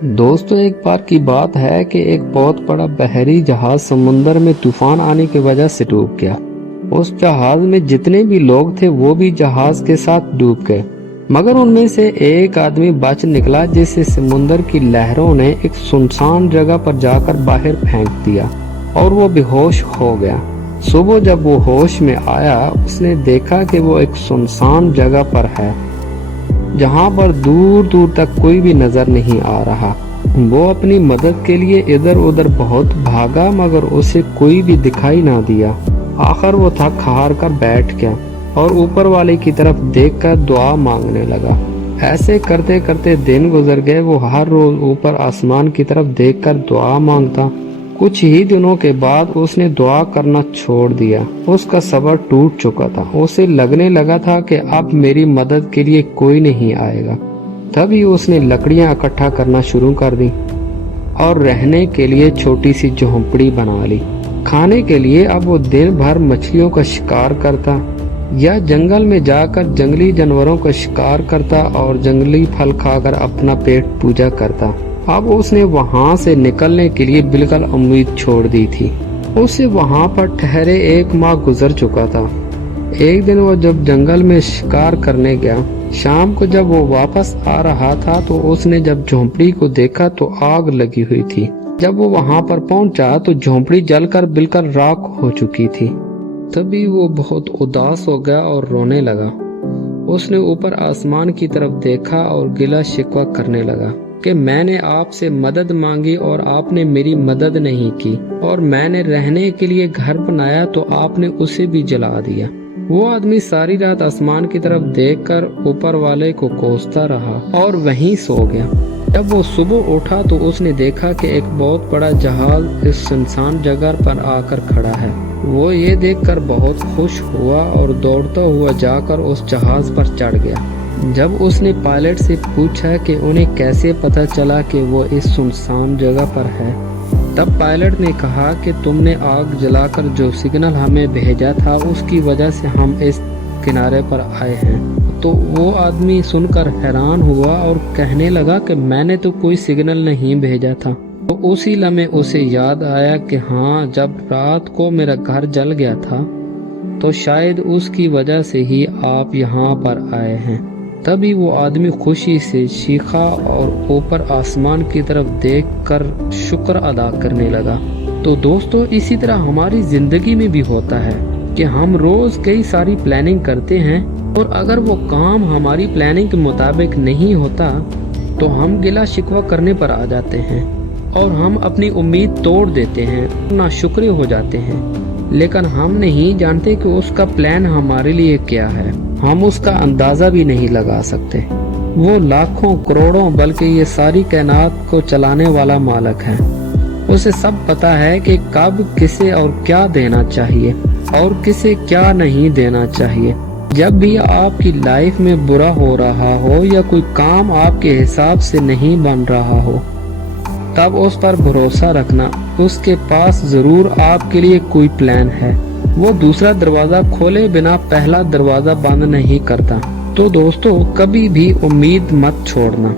दोस्तों, एक बार की बात है कि एक बहुत बड़ा बहरी जहाज समुद्र में तूफान आने की वजह से डूब गया। उस जहाज में जितने भी लोग थे वो भी जहाज के साथ डूब गए, मगर उनमें से एक आदमी बच निकला, जिसे समुद्र की लहरों ने एक सुनसान जगह पर जाकर बाहर फेंक दिया और वो बेहोश हो गया। सुबह जब वो होश में आया, उसने देखा कि वो एक सुनसान जगह पर है, जहाँ पर दूर दूर तक कोई भी नजर नहीं आ रहा। वो अपनी मदद के लिए इधर उधर बहुत भागा, मगर उसे कोई भी दिखाई ना दिया। आखिर वो थक हार कर बैठ गया और ऊपर वाले की तरफ देखकर दुआ मांगने लगा। ऐसे करते करते दिन गुजर गए। वो हर रोज ऊपर आसमान की तरफ देखकर दुआ मांगता। कुछ ही दिनों के बाद उसने दुआ करना छोड़ दिया। उसका सब्र टूट चुका था। उसे लगने लगा था कि अब मेरी मदद के लिए कोई नहीं आएगा। तभी उसने लकड़ियां इकट्ठा करना शुरू कर दी और रहने के लिए छोटी सी झोंपड़ी बना ली। खाने के लिए अब वो दिन भर मछलियों का शिकार करता या जंगल में जाकर जंगली जानवरों का शिकार करता और जंगली फल खाकर अपना पेट पूजा करता। अब उसने वहां से निकलने के लिए बिल्कुल उम्मीद छोड़ दी थी। उसे वहां पर ठहरे 1 माह गुजर चुका था। एक दिन वो जब जंगल में शिकार करने गया, शाम को जब वो वापस आ रहा था तो उसने जब झोंपड़ी को देखा तो आग लगी हुई थी। जब वो वहां पर पहुंचा तो झोंपड़ी जलकर बिल्कुल राख हो चुकी थी। तभी वो बहुत उदास हो गया और रोने लगा। उसने ऊपर आसमान की तरफ देखा और गिला शिकवा करने लगा कि मैंने आपसे मदद मांगी और आपने मेरी मदद नहीं की, और मैंने रहने के लिए घर बनाया तो आपने उसे भी जला दिया। वो आदमी सारी रात आसमान की तरफ देखकर ऊपर वाले को कोसता रहा और वहीं सो गया। जब वो सुबह उठा तो उसने देखा कि एक बहुत बड़ा जहाज इस सुनसान जगह पर आकर खड़ा है। वो ये देखकर बहुत खुश हुआ और दौड़ता हुआ जाकर उस जहाज पर चढ़ गया। जब उसने पायलट से पूछा कि उन्हें कैसे पता चला कि वो इस सुनसान जगह पर है, तब पायलट ने कहा कि तुमने आग जलाकर जो सिग्नल हमें भेजा था उसकी वजह से हम इस किनारे पर आए हैं। तो वो आदमी सुनकर हैरान हुआ और कहने लगा कि मैंने तो कोई सिग्नल नहीं भेजा था। तो उसी लम्हे उसे याद आया कि हाँ, जब रात को मेरा घर जल गया था तो शायद उसकी वजह से ही आप यहाँ पर आए हैं। तभी वो आदमी खुशी से चीखा और ऊपर आसमान की तरफ देखकर शुक्र अदा करने लगा। तो दोस्तों, इसी तरह हमारी जिंदगी में भी होता है कि हम रोज कई सारी प्लानिंग करते हैं और अगर वो काम हमारी प्लानिंग के मुताबिक नहीं होता तो हम गिला शिकवा करने पर आ जाते हैं और हम अपनी उम्मीद तोड़ देते हैं, नाशुक्र हो जाते हैं। लेकिन हम नहीं जानते कि उसका प्लान हमारे लिए क्या है। हम उसका अंदाजा भी नहीं लगा सकते। वो लाखों करोड़ों बल्कि ये सारी कायनात को चलाने वाला मालिक है। उसे सब पता है कि कब किसे और क्या देना चाहिए और किसे क्या नहीं देना चाहिए। जब भी आपकी लाइफ में बुरा हो रहा हो या कोई काम आपके हिसाब से नहीं बन रहा हो, तब उस पर भरोसा रखना। उसके पास जरूर आपके लिए कोई प्लान है। वो दूसरा दरवाजा खोले बिना पहला दरवाजा बंद नहीं करता। तो दोस्तों, कभी भी उम्मीद मत छोड़ना।